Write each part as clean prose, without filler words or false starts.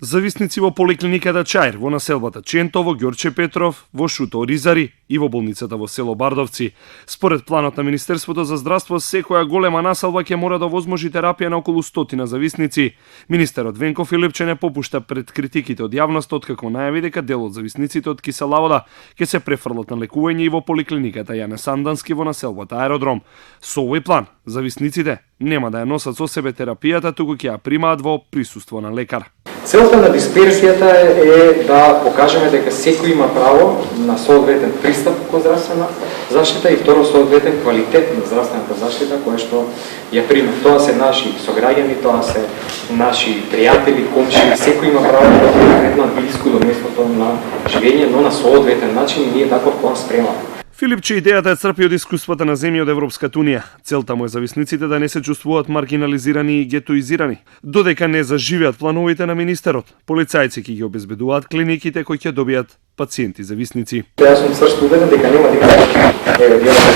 Зависници во поликлиниката Чаир, во населбата Ченто, во Ѓорче Петров, во Шуто Оризари и во болницата во село Бардовци. Според планот на Министерството за здравство, секоја голема населба ќе мора да возможи терапија на околу 100 зависници. Министерот Венко Филипче не попушта пред критиките од јавноста, откако најави дека дел од зависниците од кисела вода ќе се префрлат на лекување и во поликлиниката Јане Сандански во населбата Аеродром. Со овој план, зависниците нема да ја носат со себе терапијата, туку ќе ја примаат во присуство на лекар. Целта на дисперсијата е да покажеме дека секој има право на соодветен пристап кон здравствена заштита и второ соодветен квалитет на здравствената заштита која што ја прима. Тоа се наши сограѓани, тоа се наши пријатели, комшии, секој има право да биде третнат блиску до местото на живење, но на соодветен начин и ние таков план спремаме. Филипче идејата е црпи од искуствата на земји од Европската унија. Целта му е зависниците да не се чувствуваат маргинализирани и гетоизирани, додека не заживеат плановите на министерот. Полицајци ќе ги обезбедуваат клиниките кои ќе добијат пациенти зависници. Јас сум цврсто убеден дека нема да има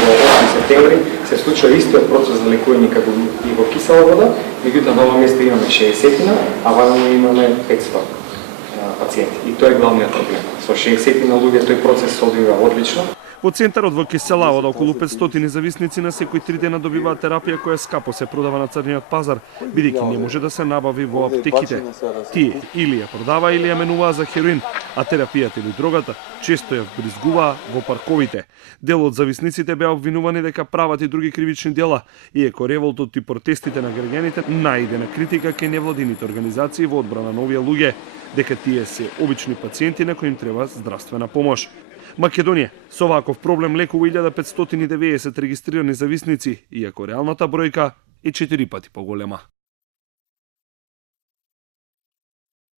во 8 септември се случува истиот процес за лекување како и во кисела вода, меѓутоа на ова место имаме 60-на, а ваму имаме 500 пациенти. И тоа е главниот проблем. Со 60-на луѓе тој процес се одвива одлично. Во центарот во Киселава од околу 500 зависници на секој 3 дена добиваат терапија која скапо се продава на црниот пазар, бидејќи не може да се набави во аптеките. Тие или ја продава или ја менуваа за хероин, а терапијата или дрогата често ја вбризгуваа во парковите. Дел од зависниците беа обвинувани дека прават и други кривични дела, иако револтот и протестите на граѓаните најде на критика кај невладините организации во одбрана на овие луѓе, дека тие се обични пациенти на кои им треба здравствена помош. Македонија со ваков проблем лекува 1590 регистрирани зависници, иако реалната бројка е 4 пати поголема.